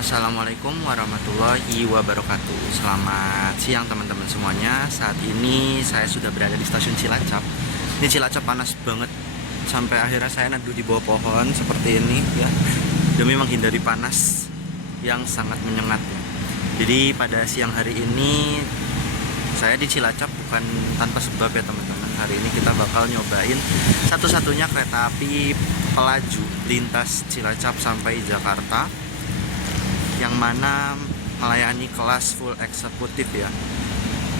Assalamualaikum warahmatullahi wabarakatuh. Selamat siang teman-teman semuanya. Saat ini saya sudah berada di stasiun Cilacap. Ini Cilacap panas banget, sampai akhirnya saya neduh di bawah pohon seperti ini ya, demi menghindari panas yang sangat menyengat. Jadi pada siang hari ini saya di Cilacap bukan tanpa sebab ya teman-teman. Hari ini kita bakal nyobain satu-satunya kereta api pelaju lintas Cilacap sampai Jakarta, yang mana melayani kelas full eksekutif ya.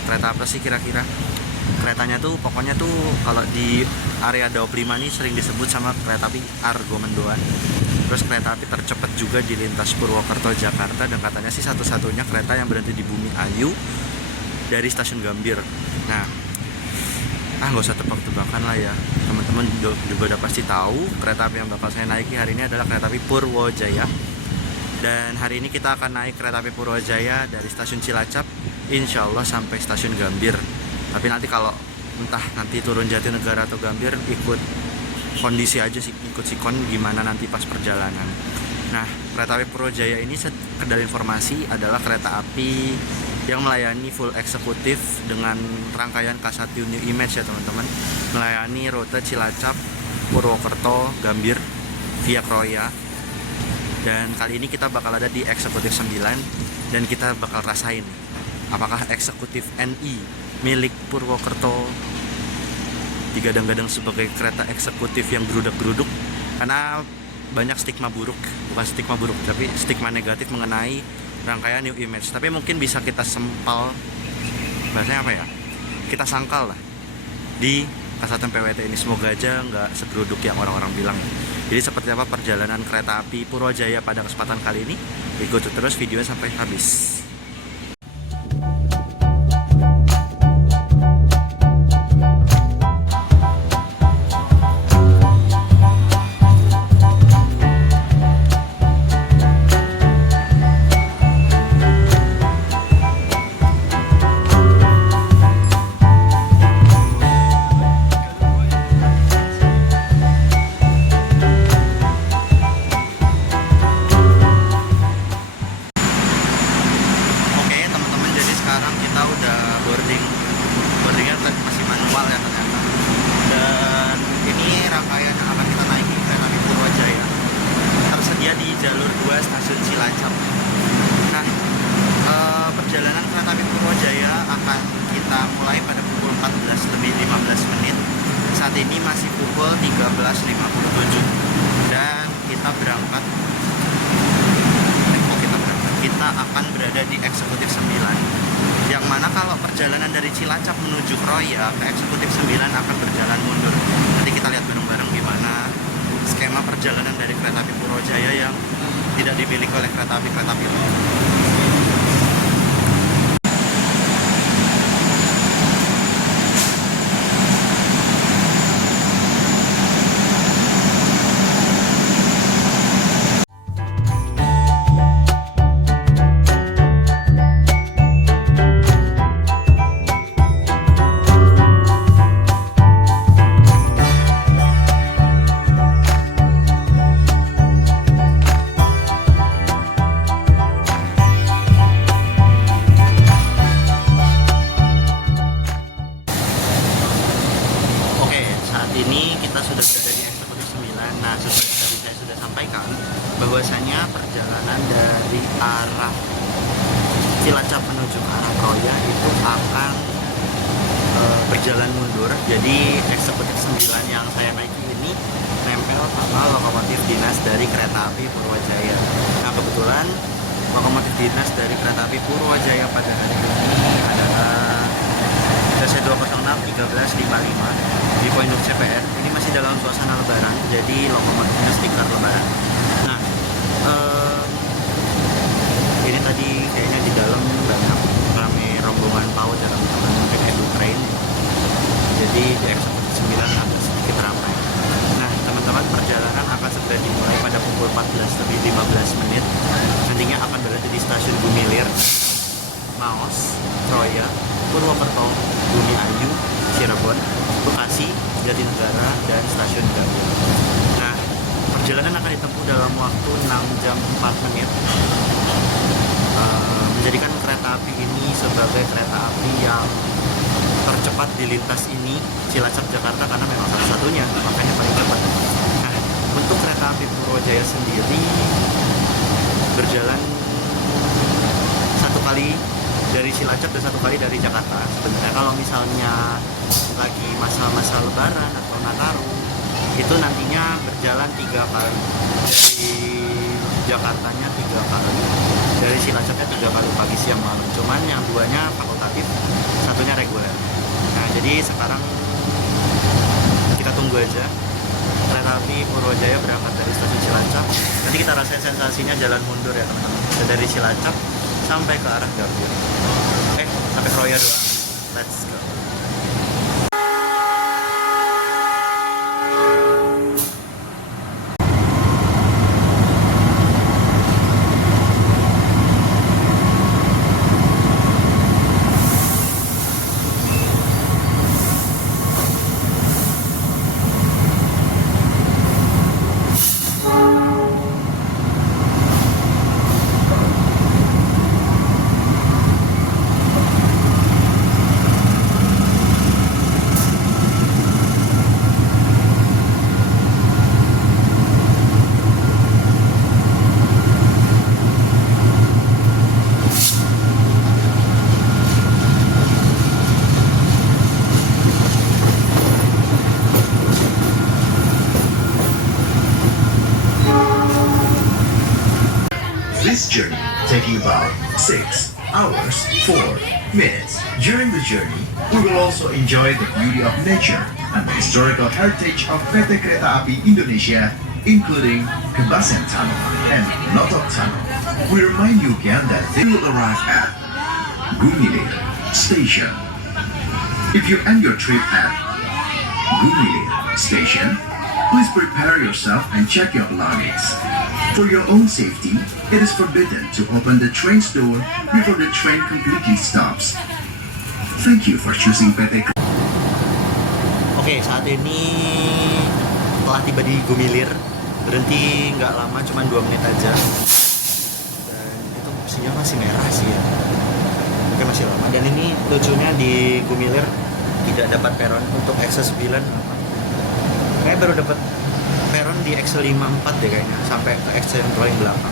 Kereta apa sih kira-kira? Keretanya tuh pokoknya tuh kalau di area Daop 5 ini sering disebut sama kereta api Argo Mendoan. Terus kereta api tercepat juga di lintas Purwokerto Jakarta, dan katanya sih satu-satunya kereta yang berhenti di Bumi Ayu dari stasiun Gambir. Nah, nggak usah tebak-tebakan lah ya, teman-teman juga udah pasti tahu kereta api yang bakal saya naiki hari ini adalah kereta api Purwojaya. Dan hari ini kita akan naik kereta api Purwojaya dari stasiun Cilacap, insya Allah sampai stasiun Gambir. Tapi nanti kalau entah nanti turun Jatinegara atau Gambir, ikut kondisi aja sih, ikut sikon gimana nanti pas perjalanan. Nah, kereta api Purwojaya ini sekedar informasi adalah kereta api yang melayani full eksekutif dengan rangkaian K1 New Image ya teman-teman. Melayani rute Cilacap, Purwokerto, Gambir via Kroya. Dan kali ini kita bakal ada di eksekutif 9, dan kita bakal rasain apakah eksekutif NI milik Purwokerto digadang-gadang sebagai kereta eksekutif yang gerudak-geruduk, karena banyak stigma buruk, bukan stigma buruk tapi stigma negatif mengenai rangkaian New Image. Tapi mungkin bisa kita sempal, bahasanya apa ya, kita sangkal lah di Kasatan PWT ini. Semoga aja nggak segeruduk yang orang-orang bilang. Jadi seperti apa perjalanan kereta api Purwojaya pada kesempatan kali ini? Ikuti terus videonya sampai habis. Boardingnya masih manual ya ternyata. Dan ini rangkaian yang akan kita naiki kereta api Purwojaya tersedia di jalur 2 stasiun Cilacap. Nah, perjalanan kereta api Purwojaya akan kita mulai pada pukul 14 lebih 15 menit. Saat ini masih pukul 13.57 dan kita akan berada di eksekutif 9, yang mana kalau perjalanan dari Cilacap menuju Kroya ke eksekutif 9 akan berjalan mundur. Nanti kita lihat bareng-bareng gimana skema perjalanan dari kereta api Purwojaya yang tidak dimiliki oleh kereta api lain. Ini kita sudah berada di eksekutif 9. Nah, seperti tadi saya sudah sampaikan bahwasanya perjalanan dari arah Cilacap menuju ke arah Kroya itu akan berjalan mundur. Jadi eksekutif 9 yang saya naiki ini nempel sama lokomotif dinas dari kereta api Purwojaya. Nah, kebetulan lokomotif dinas dari kereta api Purwojaya pada hari ini adalah DC206 1355 di poin CPR. Ini masih dalam suasana lebaran, jadi lokomotifnya stiker lebaran. Nah, ini tadi kayaknya di dalam banyak rame rombongan PAUD ya teman-teman, mungkin Edu Train. Jadi di eksekutif 9 agak sedikit ramai. Nah teman-teman, perjalanan akan segera dimulai pada pukul 14:15. Nantinya akan berhenti di stasiun Gumilir, Maos, Troya, Purwokerto, Bumi Ayu, Cirebon, Bekasi, Jatinegara, dan stasiun Gambir. Nah, perjalanan akan ditempuh dalam waktu 6 jam 4 menit, menjadikan kereta api ini sebagai kereta api yang tercepat di lintas ini, Cilacap Jakarta, karena memang satu-satunya, makanya paling cepat. Nah, untuk kereta api Purwojaya sendiri berjalan satu kali dari Cilacap dan satu kali dari Jakarta. Sebenarnya kalau misalnya lagi masa-masa Lebaran atau Nataru, itu nantinya berjalan 3 kali. Dari Jakartanya 3 kali, dari Cilacapnya 3 kali pagi, siang, malam. Cuman yang 2-nya fakultatif, 1-nya reguler. Nah, jadi sekarang kita tunggu aja kereta api Purwojaya berangkat dari stasiun Cilacap. Nanti kita rasain sensasinya jalan mundur ya teman-teman, dari Cilacap sampai ke arah Gambir, sampai Troya doang. Let's go. This journey taking about 6 hours 4 minutes. During the journey, we will also enjoy the beauty of nature and the historical heritage of PT Kereta Api Indonesia, including Kebasen Tunnel and Notok Tunnel. We remind you again that they will arrive at Gumilir Station. If you end your trip at Gumilir Station, please prepare yourself and check your belongings. For your own safety, it is forbidden to open the train's door before the train completely stops. Thank you for choosing PT. Oke, saat ini telah tiba di Gumilir. Berhenti nggak lama, cuma 2 menit aja. Dan itu sinyal masih merah sih ya. Oke, masih lama. Dan ini lucunya di Gumilir tidak dapat peron untuk X9. Kayak baru dapat peron di X54 deh kayaknya, sampai ke X yang paling belakang.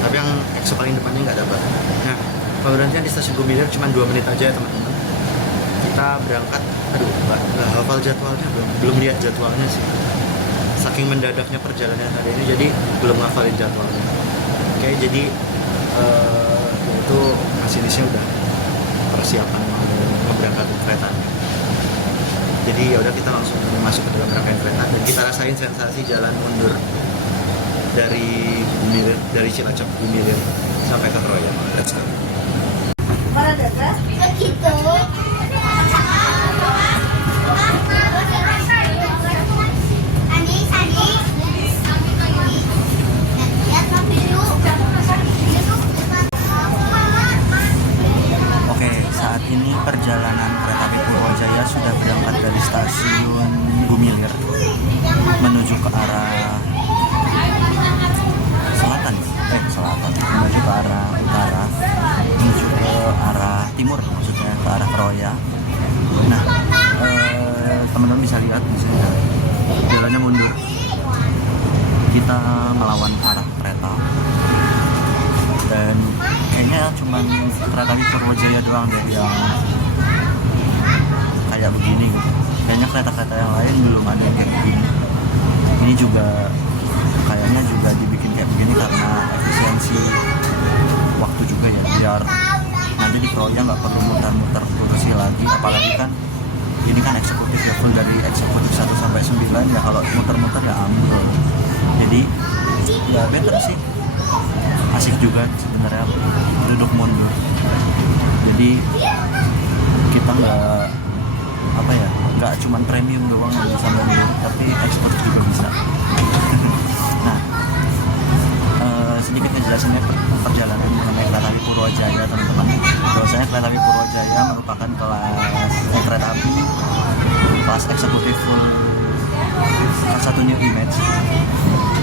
Tapi yang X paling depannya nggak dapat. Nah, pemberhentian di stasiun Gumilir cuma 2 menit aja ya teman-teman. Kita berangkat, nggak hafal jadwalnya, belum lihat jadwalnya sih. Saking mendadaknya perjalanan hari ini, jadi belum ngafalin jadwalnya. Oke, jadi itu masinisnya udah persiapan mau ngeberangkatin keretanya. Jadi ya udah, kita langsung masuk ke dalam rangkaian kereta dan kita rasain sensasi jalan mundur dari Gumilir, dari Cilacap Gumilir sampai ke Troya. Let's go. Begitu. Oke, saat ini perjalanan kereta api Purwojaya sudah berangkat dari stasiun Gumilir menuju ke arah selatan, menuju ke arah utara, menuju ke arah timur, maksudnya ke arah Troya. Nah, teman-teman bisa lihat di sini jalannya mundur. Kita melawan arah kereta. Dan kayaknya cuma kereta api Purwojaya doang deh yang kayak begini gitu. Kayaknya kereta-kereta yang lain belum ada yang kayak begini. Ini juga kayaknya juga dibikin kayak begini karena efisiensi waktu juga ya, biar nanti di Troya nggak perlu muter-muter kursi lagi. Apalagi kan ini kan eksekutif ya, full dari eksekutif 1 sampai 9 ya, kalau muter-muter ya ambil. Jadi ya better sih asik juga sebenarnya duduk mundur. Jadi kita nggak cuman premium doang yang bisa mundur, tapi expert juga bisa. Nah, sedikit ngejelasinnya perjalanan mengenai kereta api Purwojaya, teman-teman. Bahwasanya kereta api Purwojaya merupakan kereta api kelas eksekutif kelas 1 New Image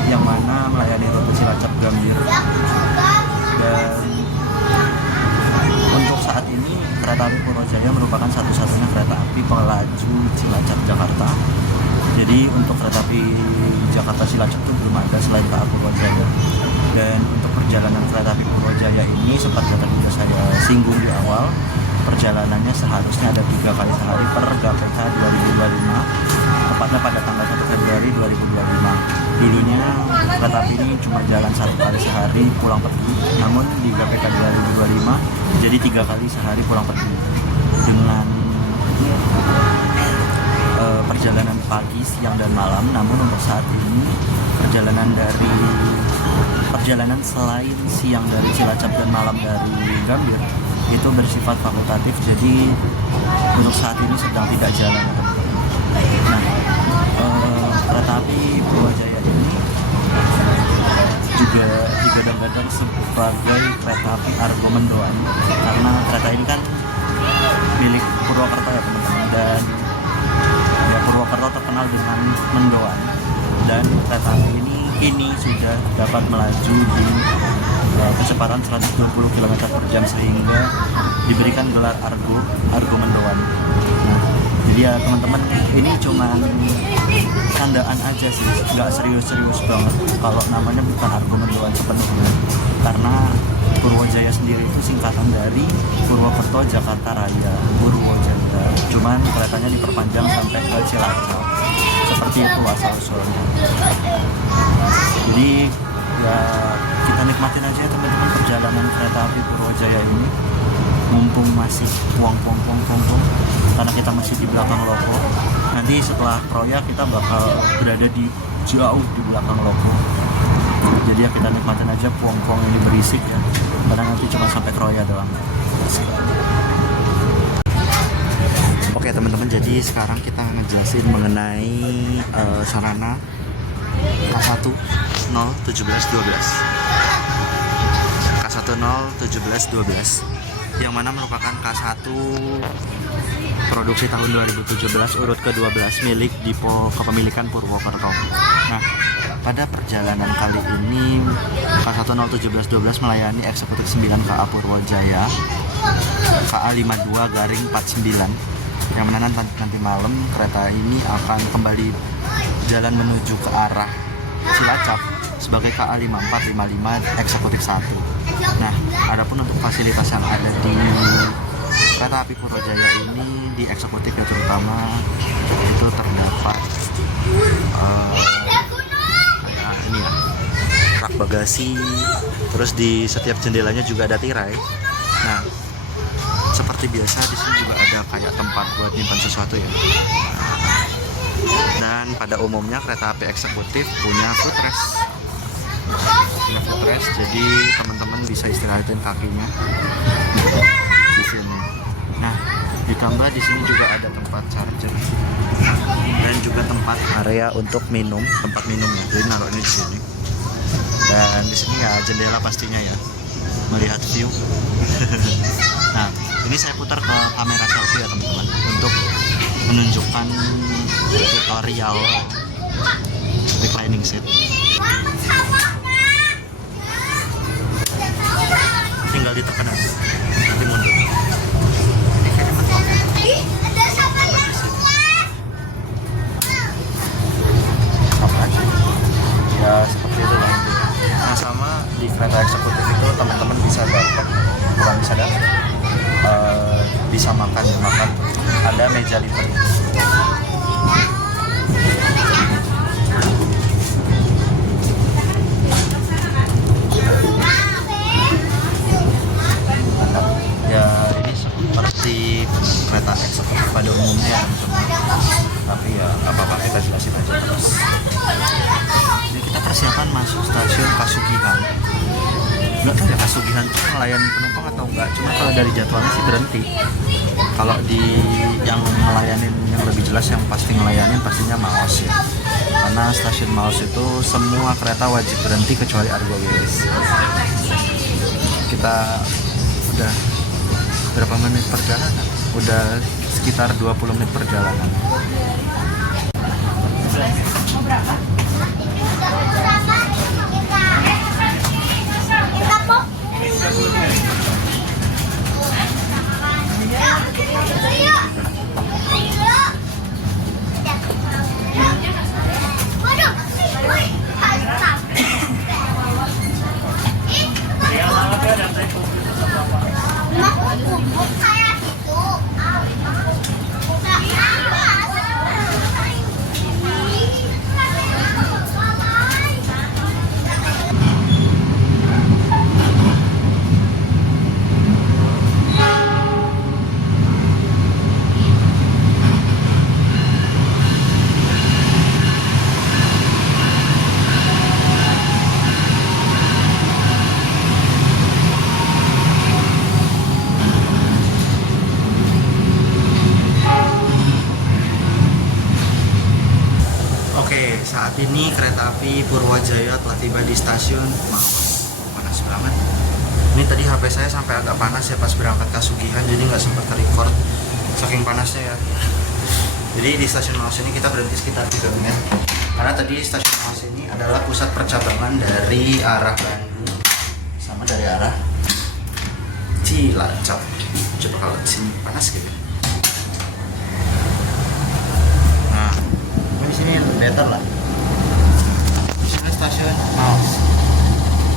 yang mana melayani rute Cilacap Gambir. Dan untuk saat ini kereta api Purwojaya merupakan satu-satunya kereta api pelaju Cilacap Jakarta. Jadi untuk kereta api Jakarta Cilacap itu belum ada selain KA Purwojaya. Dan untuk perjalanan kereta api Purwojaya ini seperti yang tadi saya singgung di awal, perjalanannya seharusnya ada 3 kali sehari per GPK 2025, tepatnya pada tanggal 1 Februari 2025. Dulunya kereta api ini cuma jalan 1 kali sehari pulang pergi, namun di GPK 2025 jadi 3 kali sehari pulang pergi dengan perjalanan pagi, siang, dan malam. Namun untuk saat ini perjalanan selain siang dari Cilacap dan malam dari Gambir itu bersifat fakultatif, jadi untuk saat ini sedang tidak jalan. Nah, kereta api Purwojaya ini juga digadang-gadang sebagai kereta api Argo Mendoan, karena kereta ini kan milik Purwokerto ya teman-teman, dan ya Purwokerto terkenal dengan mendoan. Dan kereta api ini sudah dapat melaju di kecepatan 120 km per jam sehingga diberikan gelar Argo Mendoan. Nah, jadi ya teman-teman, ini cuma candaan aja sih, nggak serius-serius banget kalau namanya bukan Argo Mendoan sepenuhnya, karena Purwojaya sendiri itu singkatan dari Purwokerto Jakarta Raya, Purwojaya. Cuman keretanya diperpanjang sampai ke Cilacap, seperti itu asal-usulnya. Jadi ya kita nikmatin aja ya teman-teman perjalanan kereta api Purwojaya ini, mumpung masih puang, karena kita masih di belakang loko. Nanti setelah proyek kita bakal berada jauh di belakang loko. Jadi ya kita nikmatin aja puang ini berisik ya, karena nanti cuma sampai Kroya doang. Oke teman-teman, jadi sekarang kita ngejelasin mengenai sarana K1 01712 K1 01712 yang mana merupakan K1 produksi tahun 2017 urut ke-12 milik Dipo Kepemilikan Purwokerto. Nah, pada perjalanan kali ini K1 01712 melayani eksekutif 9 KA Purwojaya KA 52/49, yang mana nanti malam kereta ini akan kembali jalan menuju ke arah Cilacap sebagai KA 5455 eksekutif 1. Nah, adapun untuk fasilitas yang ada di kereta api Purwojaya ini di eksekutif ya, terutama itu terdapat ini ya, rak bagasi, terus di setiap jendelanya juga ada tirai. Nah, seperti biasa di sini juga ada kayak tempat buat nyimpan sesuatu ya. Dan pada umumnya kereta api eksekutif punya footrest. Jadi teman-teman bisa istirahatin kakinya di sini. Nah, ditambah di sini juga ada tempat charger dan juga tempat area untuk minum, tempat minumnya. Jadi naruhnya di sini. Dan di sini ya jendela pastinya ya, melihat view. Nah, ini saya putar ke kamera selfie ya teman-teman untuk menunjukkan tutorial reclining seat. Tinggal ditekan aja, nanti mundur. Ini kayaknya mentok ya. Apa aja? Ya seperti itu lah. Nah, sama di kereta eksekutif itu teman-teman bisa bisa makan ada meja lipat. Ya ini seperti kereta eksekutif pada umumnya teman-teman, tapi ya apa-apa kita jelasin aja terus. Jadi kita persiapan masuk stasiun Kasugihan. nggak tahu ya Kasugihan tuh melayani penumpang atau enggak, cuma kalau dari jadwalnya sih berhenti. Kalau di yang ngelayanin yang lebih jelas, yang pasti ngelayanin pastinya Maos ya, karena stasiun Maos itu semua kereta wajib berhenti kecuali Argo Wilis. Kita udah berapa menit perjalanan? Udah sekitar 20 menit perjalanan. Oke, saat ini kereta api Purwojaya telah tiba di stasiun Maos. Panas banget. Ini tadi HP saya sampai agak panas ya pas berangkat Kasugihan, jadi nggak sempat record saking panasnya ya. Jadi di stasiun Maos ini kita berhenti sekitar 3 menit, karena tadi stasiun Maos ini adalah pusat percabangan dari arah Bandung sama dari arah Cilacap. Coba kalau di sini panas gitu. Di sini better lah. Di sini stasiun Maos.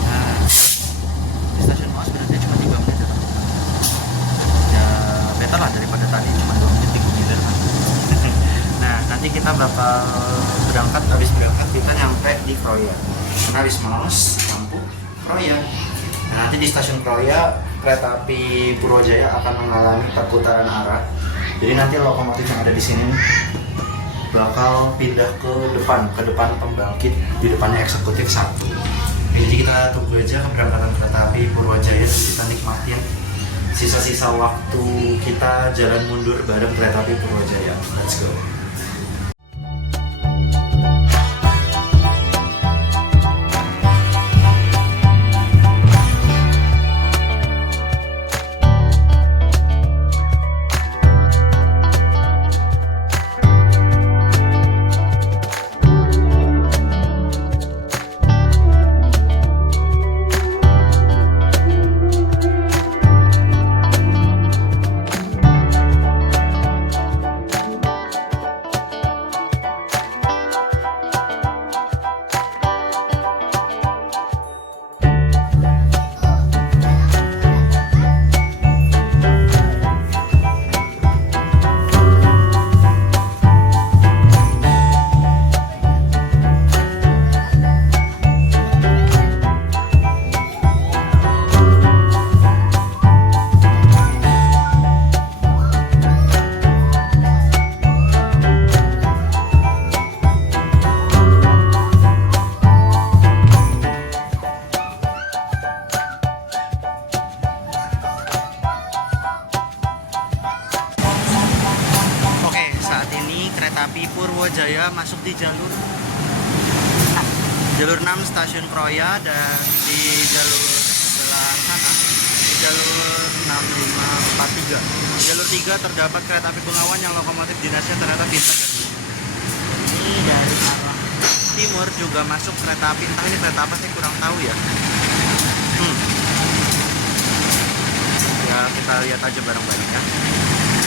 Nah, di stasiun Maos berarti cuma 3 menit ya, teman-teman. Ya better lah daripada tadi cuma 2 menit di Gumiler kan. Nah, nanti kita bakal berangkat, habis berangkat kita nyampe di Kroya. Karena habis Maos, Lampung, Kroya. Nah, nanti di stasiun Kroya kereta api Purwojaya akan mengalami perputaran arah. Jadi nanti lokomotif yang ada di sini bakal pindah ke depan pembangkit, di depannya eksekutif 1. Jadi kita tunggu aja keberangkatan kereta api Purwojaya dan kita nikmatin sisa-sisa waktu kita jalan mundur bareng kereta api Purwojaya. Let's go. Tapi Purwojaya masuk di jalur 6 stasiun Kroya, dan di jalur sebelah sana di jalur 6543 jalur 3 terdapat kereta api Bengawan yang lokomotif dinasnya ternyata bintang. Ini dari arah timur juga masuk kereta api, entah ini kereta apa saya kurang tahu ya. Ya kita lihat aja bareng-bareng ya.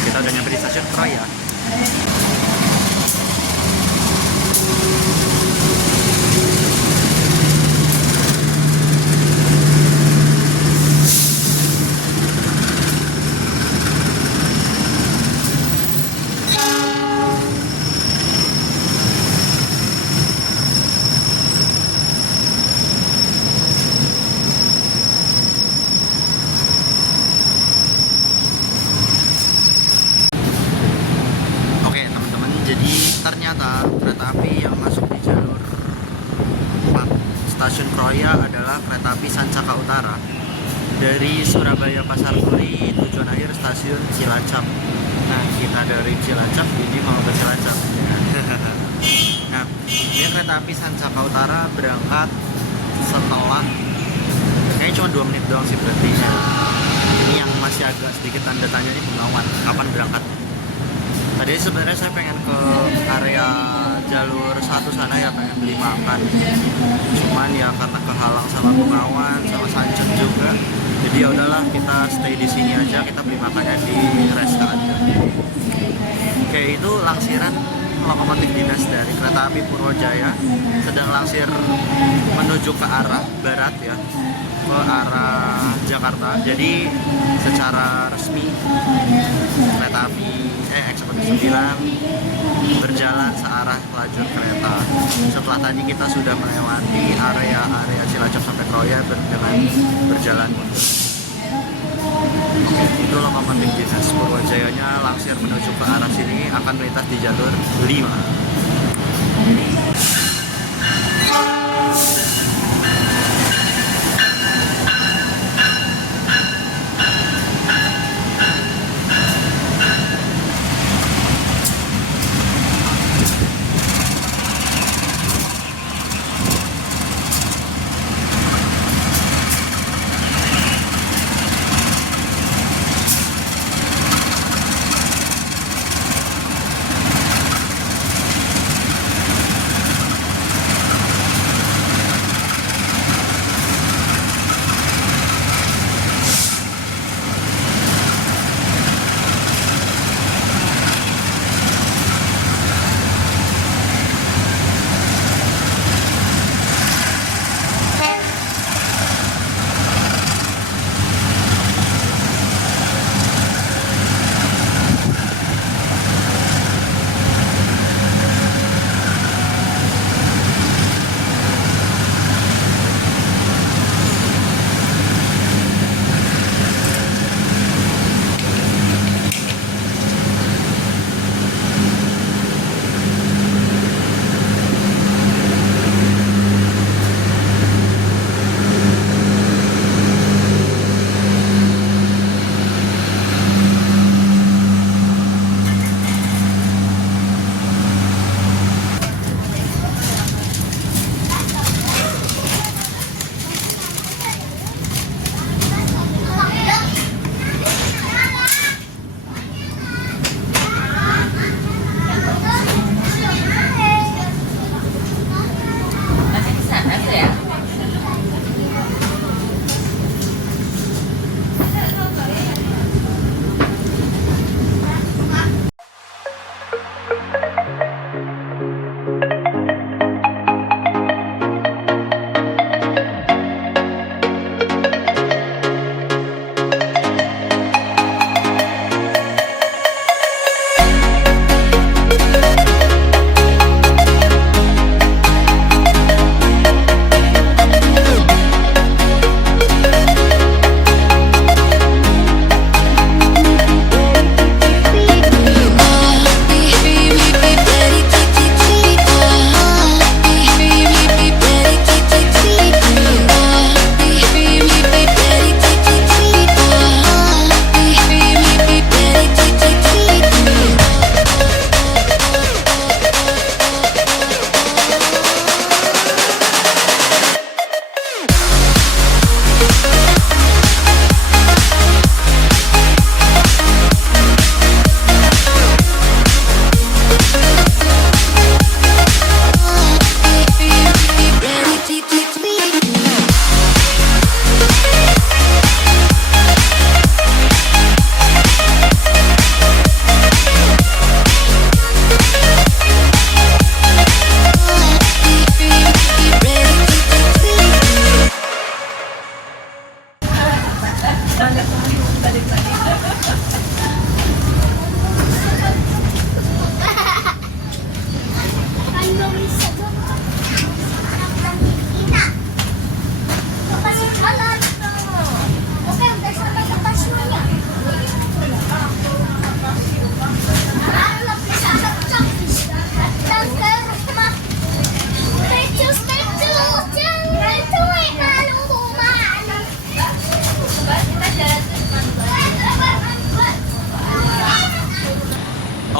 Kita udah nyampe di stasiun Kroya. Jadi ternyata kereta api yang masuk di jalur 4 stasiun Kroya adalah kereta api Sancaka Utara. dari Surabaya Pasar Turi, tujuan akhir stasiun Cilacap. Nah, kita dari Cilacap ini mau ke Cilacap. Nah, ini kereta api Sancaka Utara berangkat setelah kayaknya cuma 2 menit doang sih berarti. Ini yang masih agak sedikit tanda tanya nih Bengawan, kapan berangkat. Tadi sebenarnya saya pengen ke area jalur 1 sana ya, pengen beli makan. Cuman ya karena kehalang sama Bengawan sama Sancet juga. Jadi ya udahlah, kita stay di sini aja, kita beli makannya di restoran. Oke, itu langsiran lokomotif dinas dari kereta api Purwojaya sedang langsir menuju ke arah barat ya, ke arah Jakarta. Jadi secara resmi kereta api eksekutif 9 berjalan searah lajur kereta. Setelah tadi kita sudah melewati area Cilacap sampai Kroya dengan berjalan mundur. Itu lokomotif dinas Purwojayanya langsir menuju ke arah sini, akan melintas di jalur 5.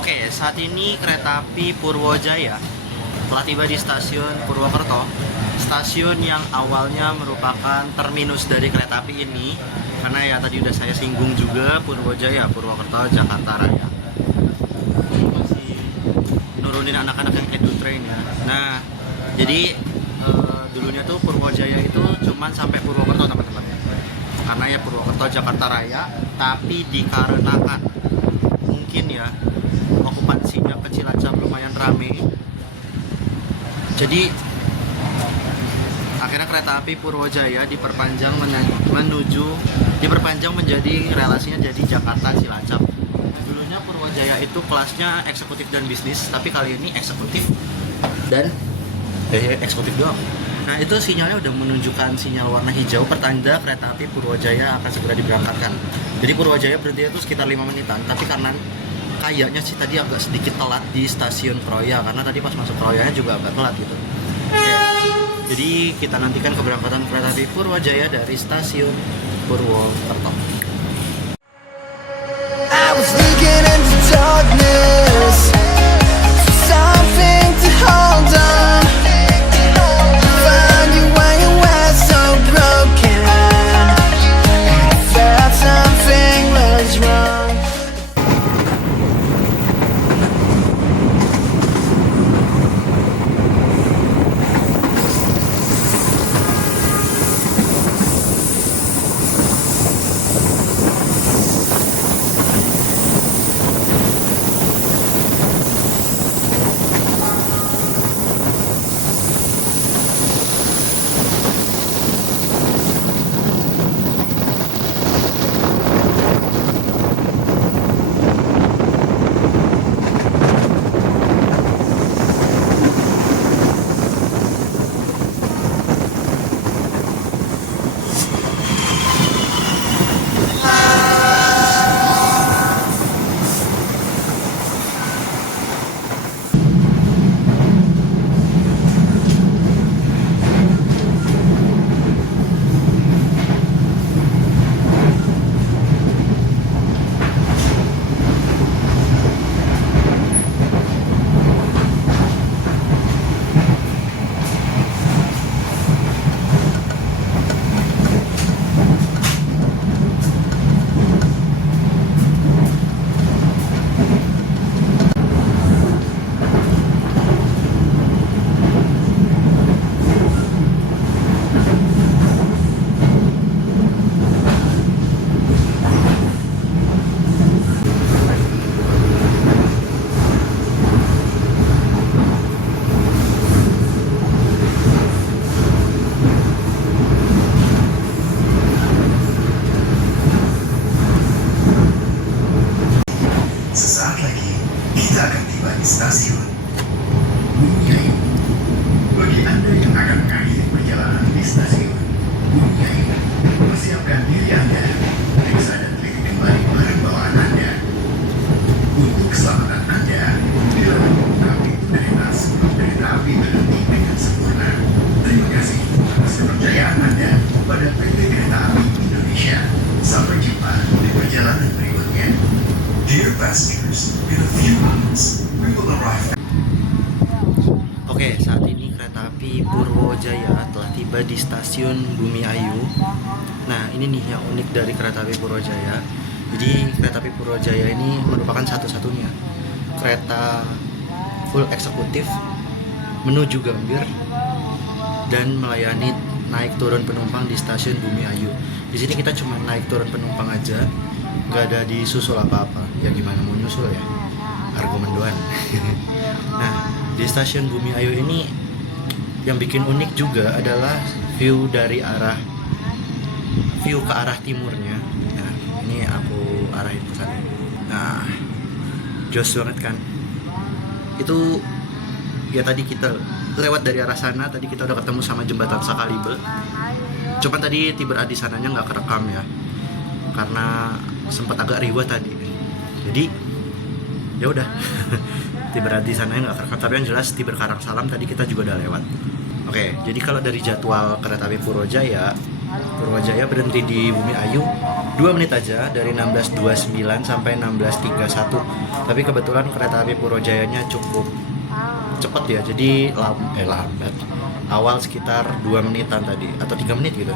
Oke, saat ini kereta api Purwojaya telah tiba di stasiun Purwokerto. Stasiun yang awalnya merupakan terminus dari kereta api ini, karena ya tadi udah saya singgung juga, Purwojaya, Purwokerto, Jakarta Raya. Masih nurunin anak-anak yang edu train ya. Nah, jadi dulunya tuh Purwojaya itu cuman sampai Purwokerto teman-teman. Karena ya Purwokerto, Jakarta Raya, tapi dikarenakan mungkin ya okupansinya ke Cilacap lumayan rame, jadi akhirnya kereta api Purwojaya diperpanjang menjadi relasinya jadi Jakarta Cilacap. Dulunya Purwojaya itu kelasnya eksekutif dan bisnis, tapi kali ini eksekutif dan eksekutif doang. Nah, itu sinyalnya udah menunjukkan sinyal warna hijau, pertanda kereta api Purwojaya akan segera diberangkatkan. Jadi Purwojaya berhenti itu sekitar 5 menitan, tapi karena kayaknya sih tadi agak sedikit telat di stasiun Kroya, karena tadi pas masuk Kroyanya juga agak telat gitu. Oke. Jadi kita nantikan keberangkatan kereta api Purwojaya dari stasiun Purwokerto. I was looking into darkness for something to hold on. Found you when you were so broken. I felt something was wrong. Sesaat lagi kita akan tiba di stasiun Bumi. Bagi Anda yang akan mengakhiri perjalanan di stasiun Bumi, persiapkan diri Anda, periksa dan teliti kembali barang bawaan Anda. Untuk keselamatan Anda, dilarang membuka pintu kereta sebelum kereta api berhenti dengan sempurna. Terima kasih atas kepercayaan Anda pada PT Kereta Api Indonesia. Sampai jumpa di perjalanan berikutnya. Dear passengers, in a few moments, we will arrive. Oke, saat ini kereta api Purwojaya telah tiba di stasiun Bumi Ayu. Nah, ini nih yang unik dari kereta api Purwojaya. Jadi kereta api Purwojaya ini merupakan satu-satunya kereta full eksekutif menuju Gambir dan melayani naik turun penumpang di stasiun Bumi Ayu. Di sini kita cuma naik turun penumpang aja, nggak ada disusul apa-apa. Ya gimana mau nyusul ya, argumen doang. Nah, di stasiun Bumi Ayu ini yang bikin unik juga adalah view ke arah timurnya. Nah, ini aku arahin ke sana. Nah, jos banget kan. Itu ya tadi kita lewat dari arah sana, tadi kita udah ketemu sama jembatan Sakalibel. Cuman tadi tiba di sananya nggak kerekam ya, karena sempat agak riwah tadi. Jadi ya udah tiba di sananya nggak kerekam, tapi yang jelas Tiber Karangsalam tadi kita juga udah lewat. Oke, jadi kalau dari jadwal kereta api Purwojaya Purwajaya berhenti di Bumi Ayu 2 menit aja, dari 16.29 sampai 16.31. Tapi kebetulan kereta api Purwajayanya cukup cepet ya, jadi lambat. Awal sekitar 2 menitan tadi, atau 3 menit gitu.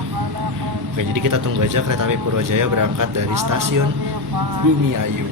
Oke, jadi kita tunggu aja kereta api Purwajaya berangkat dari stasiun Bumi Ayu.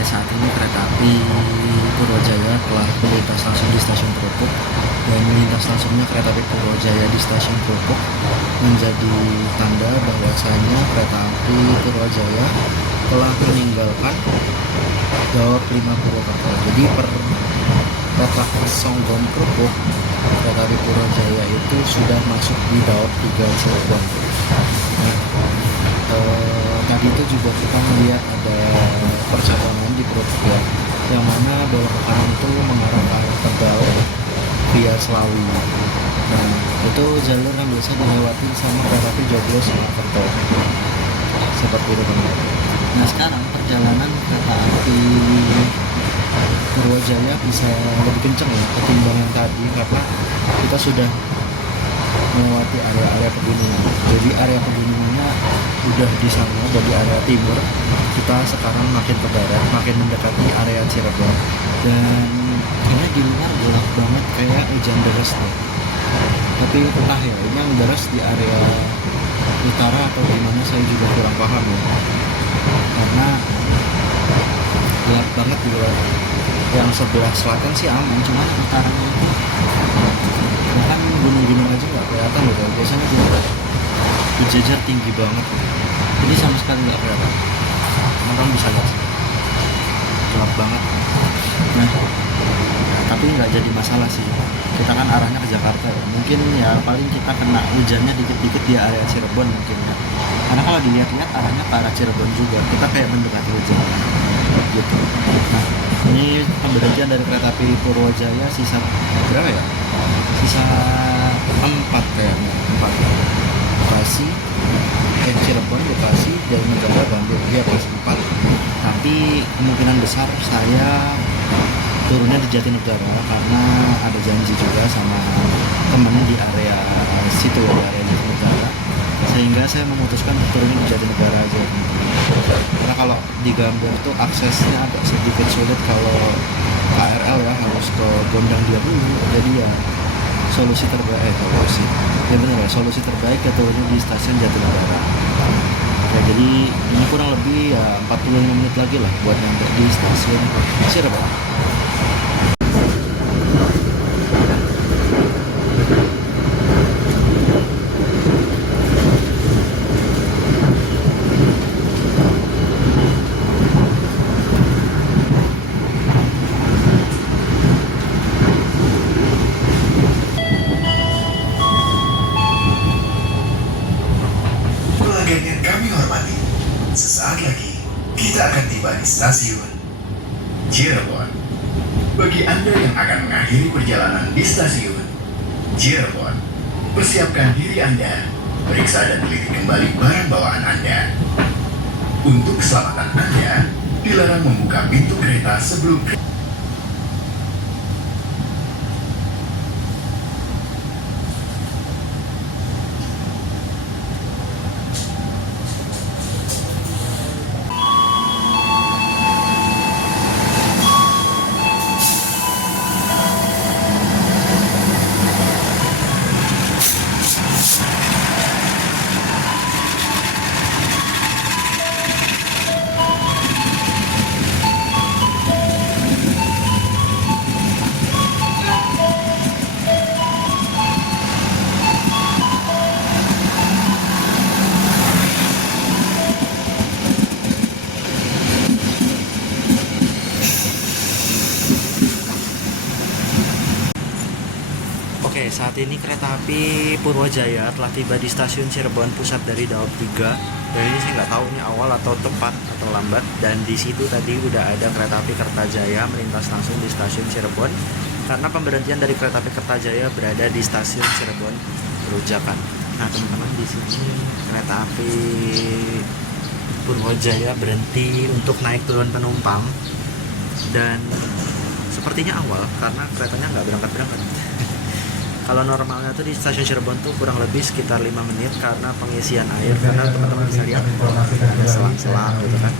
Saat ini kereta api Purwajaya telah melintas langsung di stasiun Krupuk, dan melintas langsungnya kereta api Purwajaya di stasiun Krupuk menjadi tanda bahwasanya kereta api Purwajaya telah meninggalkan Daop 5 Purwokerto. Jadi per Kota Songgom Krupuk, kereta api Purwajaya itu sudah masuk di Daop 3 Cirebon. Tadi itu juga kita melihat ada percakapan di Krupuk ya, yang mana belok ke kanan itu mengarah ke arah Tegal via Selawi. Nah, itu jalur yang biasa dilewati sama kereta api Joglo Surakarta. Seperti itu teman. Nah, sekarang perjalanan kereta api Purwajaya bisa lebih kenceng ya ketimbang yang tadi, karena kita sudah melewati area-area pegunungan. Jadi area pegunungannya udah di sana, dari area timur. Kita sekarang makin ke barat, makin mendekati area Cirebon. Dan karena di luar gelap banget kayak hujan deras nih. Tapi entah ya, ini yang deras di area utara atau gimana saya juga kurang paham ya. Karena gelap banget di luar. Yang sebelah selatan sih aman, cuma utaranya itu bahkan gunung-gunung aja nggak kelihatan gitu. Biasanya gunung berjejer tinggi banget, jadi sama sekali nggak kelihatan. Teman-teman bisa lihat gelap banget. Nah, tapi nggak jadi masalah sih, kita kan arahnya ke Jakarta ya. Mungkin ya paling kita kena hujannya dikit-dikit di area Cirebon mungkin ya, karena kalau dilihat-lihat arahnya ke arah Cirebon juga, kita kayak mendekati hujan gitu. Nah, ini pemberhentian dari kereta api Purwajaya sisa berapa ya? Sisa 4 kayaknya, 4. Bekasi, Cirebon, Bekasi, Jatinegara, Bandung, dia pas 4. Tapi kemungkinan besar saya turunnya di Jatinegara karena ada janji juga sama temen di area situ, di area Jatinegara, sehingga saya memutuskan turunnya di Jatinegara aja. Karena kalau di Gambir tuh aksesnya agak sedikit sulit kalau KRL ya, harus ke Gondang Dia dulu. Jadi ya solusi terbaik solusi terbaik ya turunnya di stasiun Jatinegara. Ya, jadi ini kurang lebih ya 45 menit lagi lah buat nyampe di stasiun Cirebon. Yang kami hormati, sesaat lagi kita akan tiba di stasiun Cirebon. Bagi Anda yang akan mengakhiri perjalanan di stasiun Cirebon, persiapkan diri Anda, periksa dan teliti kembali barang bawaan Anda. Untuk keselamatan Anda, dilarang membuka pintu kereta sebelum saat ini kereta api Purwojaya telah tiba di stasiun Cirebon Pusat dari Daob 3. Dan ini saya nggak tahu ini awal atau tepat atau lambat. Dan di situ tadi udah ada kereta api Kertajaya melintas langsung di stasiun Cirebon. Karena pemberhentian dari kereta api Kertajaya berada di stasiun Cirebon Perujakan. Nah teman-teman, di sini kereta api Purwojaya berhenti untuk naik turun penumpang. Dan sepertinya awal karena keretanya nggak berangkat-berangkat. Kalau normalnya tuh di stasiun Cirebon tuh kurang lebih sekitar 5 menit karena pengisian air, karena teman-teman bisa lihat ada selang-selang gitu kan.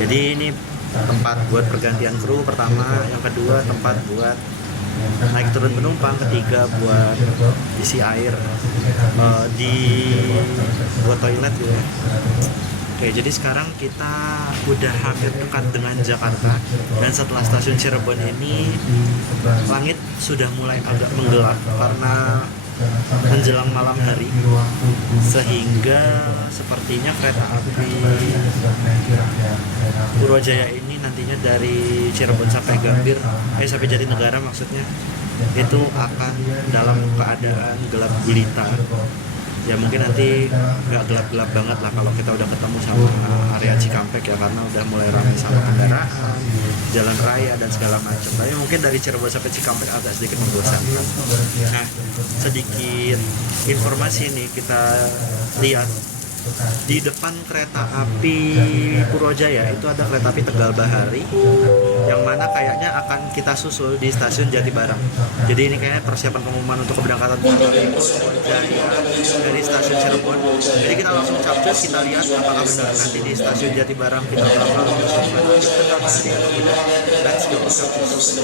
Jadi ini tempat buat pergantian kru pertama, yang kedua tempat buat naik turun penumpang, ketiga buat isi air, buat toilet gitu ya. Oke, jadi sekarang kita udah hampir dekat dengan Jakarta, dan setelah stasiun Cirebon ini langit sudah mulai agak menggelap karena menjelang malam hari, sehingga sepertinya kereta api Purwojaya ini nantinya dari Cirebon sampai Gambir, sampai Jatinegara maksudnya, itu akan dalam keadaan gelap gulita. Ya mungkin nanti nggak gelap-gelap banget lah kalau kita udah ketemu sama area Cikampek ya, karena udah mulai ramai sama kendaraan, jalan raya dan segala macam. Tapi mungkin dari Cirebon sampai Cikampek agak sedikit membosankan. Nah, sedikit informasi nih kita lihat di depan kereta api Purwojaya itu ada kereta api Tegal Bahari, yang mana kayaknya akan kita susul di stasiun Jatibarang. Jadi ini kayaknya persiapan pengumuman untuk keberangkatan Purwojaya dari stasiun Cirebon. Jadi kita langsung capcus, kita lihat apakah benar nanti di stasiun Jatibarang kita bakal bersama kereta Bahari atau tidak. Let's go capcus.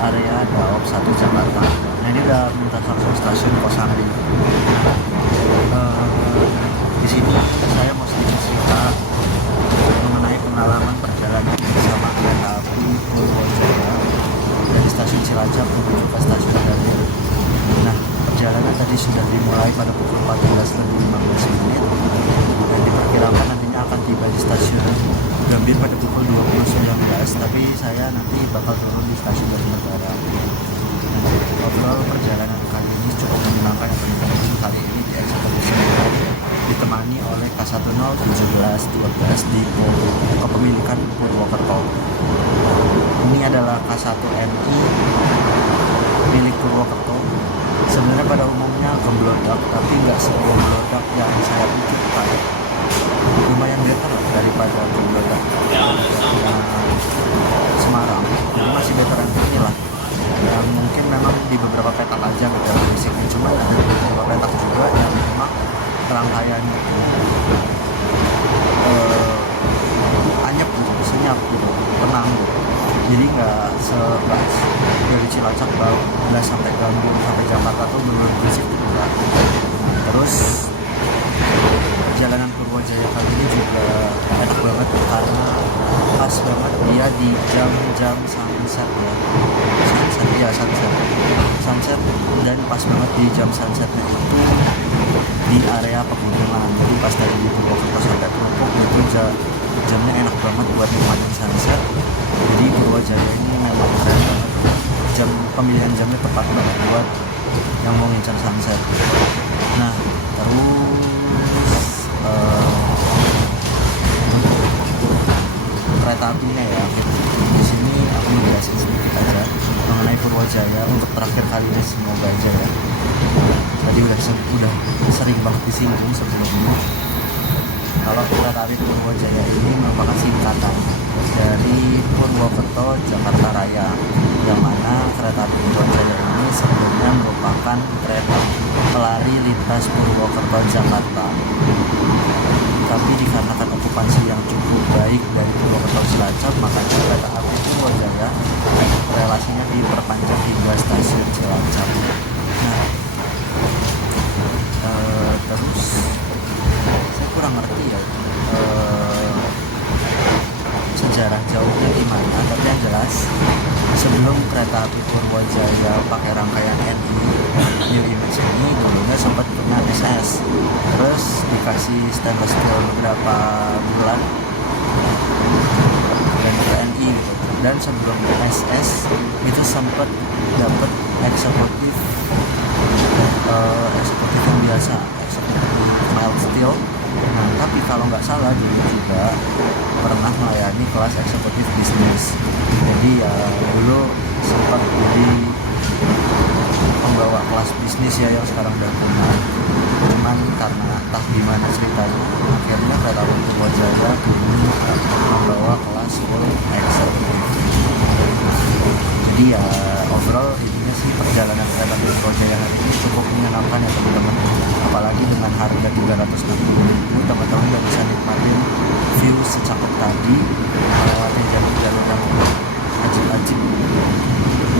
area Daob 1 Jakarta. Nah ini udah minta langsung stasiun Kosambi. Di sini saya mau sedikit cerita mengenai pengalaman perjalanan bersama kereta api Purwojaya dari stasiun Cilacap menuju ke stasiun Gambir. Nah, perjalanan tadi sudah dimulai pada pukul 14.15 menit dan diperkirakan nantinya akan tiba di stasiun Gambir pada pukul 20.19, tapi saya nanti bakal turun di stasiun Jatinegara. Overall perjalanan kali ini cukup menyenangkan, yang penting kali ini di eksekusi ditemani oleh K101712 di kepemilikan Purwokerto. Ini adalah K1NI milik Purwokerto. Sebenarnya pada umumnya gemblodak, tapi nggak segemblodak yang saya pikirkan. Lumayan better daripada gemblodak yang Semarang. Jadi masih better ini lah. Yang mungkin memang di beberapa petak aja gitu musiknya, cuma ada beberapa petak juga yang memang rangkaiannya anyep gitu, senyap gitu, tenang gitu. jadi nggak sebas dari Cilacap nggak sampai Gambir sampai Jakarta tuh benar berisik juga. Terus perjalanan Purwojaya kali ini juga enak banget karena pas banget dia di jam-jam sunset ya, sunset dan pas banget di jam sunsetnya itu di area pegunungan. Jadi pas dari Purwokerto sampai Purwokerto itu jamnya enak banget buat nikmatin sunset. Jadi Purwojaya ini memang keren banget, pemilihan jamnya tepat banget buat yang mau ngincar sunset. Nah terus kereta apinya ya, di sini aku menjelaskan sedikit aja mengenai Purwojaya untuk terakhir kalinya, semoga aja ya. Tadi udah sering banget disinggung sebelumnya. Kalau kereta api Purwojaya ini merupakan singkatan dari Purwokerto Jakarta Raya, yang mana kereta api Purwojaya ini sebenarnya merupakan kereta pelari lintas Purwokerto Jakarta. Tapi dikarenakan okupansi yang cukup baik dari Purwokerto Cilacap, makanya kereta api Purwojaya relasinya diperpanjang hingga stasiun Cilacap. Nah, terus saya kurang ngerti ya sejarah jauhnya gimana, tapi yang jelas sebelum kereta api Purwojaya pakai rangkaian New Image ini dulunya sempat pernah SS, terus dikasih stainless steel beberapa bulan dan ke NI gitu. Dan sebelum SS itu sempat dapat eksekutif yang biasa, eksekutif mild steel. Nah tapi kalau nggak salah dulu juga pernah melayani kelas eksekutif bisnis. Jadi ya dulu sempat jadi pembawa kelas bisnis ya yang sekarang udah punah. Cuman karena entah gimana ceritanya, akhirnya kereta api Purwojaya kini membawa kelas full eksekutif. Jadi ya overall intinya sih perjalanan kereta api Purwojaya hari ini cukup menyenangkan ya teman-teman. Apalagi dengan harga 360.000 teman-teman udah bisa nikmatin view secakep tadi, melewati jalur-jalur yang ajib-ajib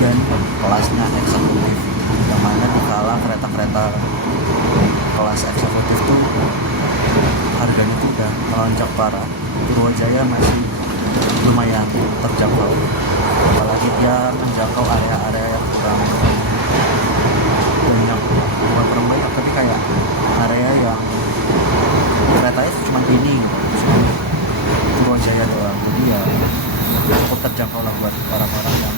dan kelasnya eksekutif, yang mana dikala kereta-kereta kelas eksekutif tuh harganya tuh udah melonjak parah, Purwojaya masih lumayan terjangkau, apalagi dia menjangkau area-area yang kurang banyak, bukan kurang banyak tapi kayak area yang keretanya cuma ini gitu, Purwojaya doang. Jadi ya cukup terjangkau lah buat orang-orang yang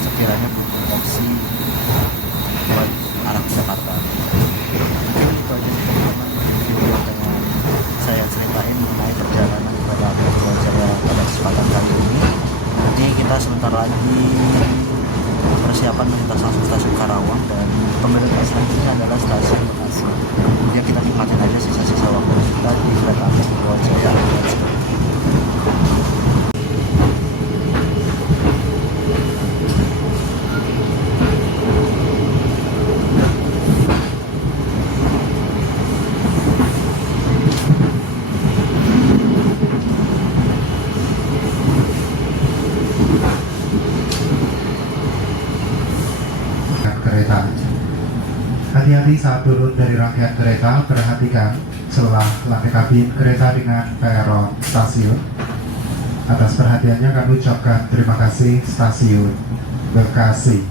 sekiranya butuh opsi buat arah Jakarta. Mungkin itu aja sih teman-teman video yang pengen saya ceritain mengenai perjalanan kereta api Purwojaya pada kesempatan kali ini. Nanti kita sebentar lagi persiapan melintas langsung stasiun Karawang, dan pemberhentian selanjutnya adalah stasiun Bekasi. Jadi kita nikmatin aja sisa-sisa waktu kita di kereta api Purwojaya. Kereta. Hati-hati saat turun dari rangkaian kereta, perhatikan setelah lantai kabin kereta dengan peron stasiun. Atas perhatiannya kami ucapkan terima kasih Stasiun Bekasi.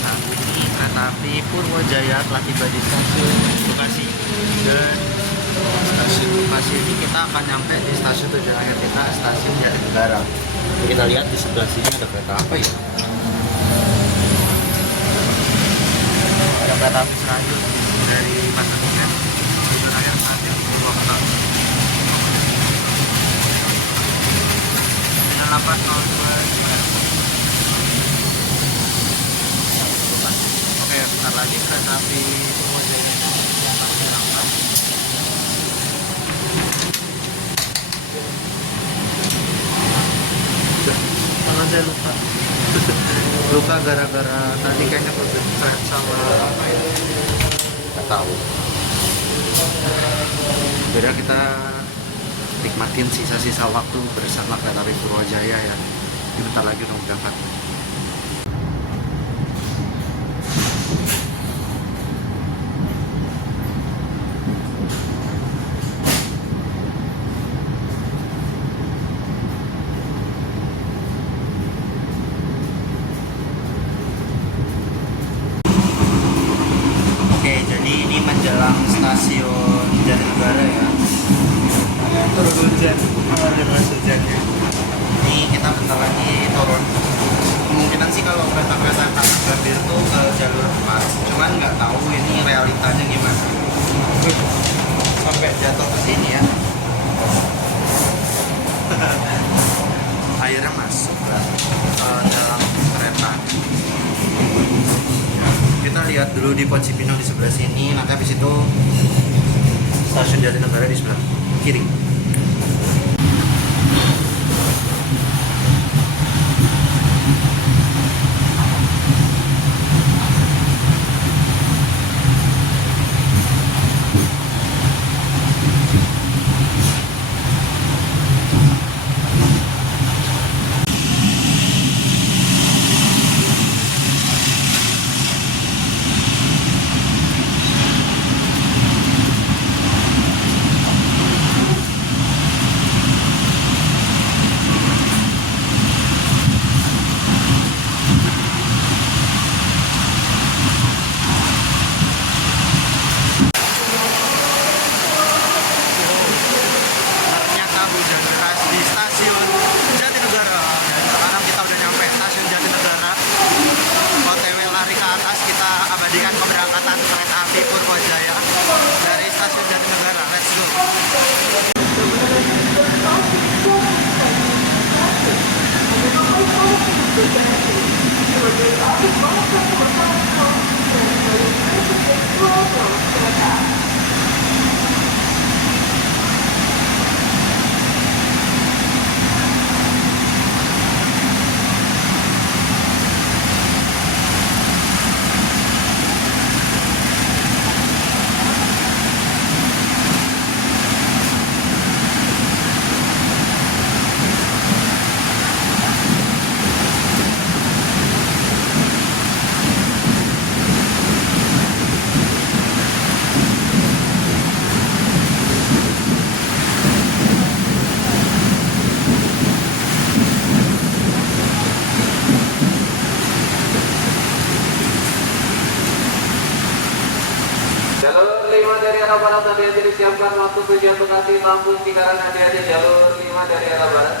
Saat ini kereta api Purwojaya telah tiba di stasiun Bekasi, dan stasiun Bekasi ini kita akan nyampe di stasiun tujuan akhir kita, stasiun Jatinegara. Kita lihat di sebelah sini ada kereta apa ya? Ada kereta api Serayut dari Pasar Senen tujuan akhir stasiun Purwokerto. Dengan 802. Oke, bentar lagi kereta api Purwojaya akan berangkat. Tangan saya luka gara-gara tadi kayaknya kebencat sama apa ya, nggak tahu. Beda kita nikmatin sisa-sisa waktu bersama kereta api Purwojaya ya. Ini bentar lagi udah berangkat. Oke, jadi ini menjelang stasiun Jatinegara ya. Turun hujan, ada deras hujannya. Ini kita bentar lagi turun. Kemungkinan sih kalau kereta-kereta akan gambir tuh ke jalur 4. Cuman nggak tahu ini realitanya gimana. Sampai jatuh ke sini ya. Airnya masuk ke dalam kereta. Kita lihat dulu di Pos Cipinang di sebelah sini, nanti habis itu stasiun Jatinegara di sebelah kiri. Ternyata hujan deras di stasiun Jatinegara dan sekarang kita udah nyampe stasiun Jatinegara. OTW lari ke atas, kita abadikan keberangkatan kereta api Purwojaya dari stasiun Jatinegara. Let's go. Jalur 5 dari arah barat hati-hati disiapkan waktu tujuan Bekasi Lampung Cikarang hati-hati jalur 5 dari arah barat.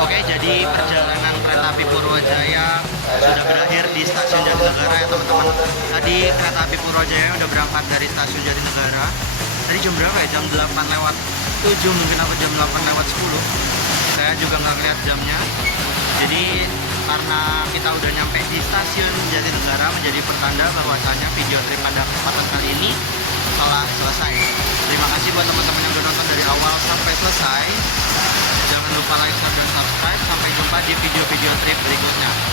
Oke, jadi perjalanan kereta api Purwojaya sudah berakhir di stasiun Jatinegara ya teman-teman. Tadi kereta api Purwojaya udah berangkat dari stasiun Jatinegara. Tadi jam berapa ya? Jam 8 lewat 7 mungkin, apa jam 8 lewat 10. Saya juga nggak lihat jamnya. Jadi karena kita udah nyampe di stasiun Jatinegara, menjadi pertanda bahwasanya video trip pada kesempatan kali ini telah selesai. Terima kasih buat teman-teman yang udah nonton dari awal sampai selesai. Jangan lupa like, share, dan subscribe. Sampai jumpa di video-video trip berikutnya.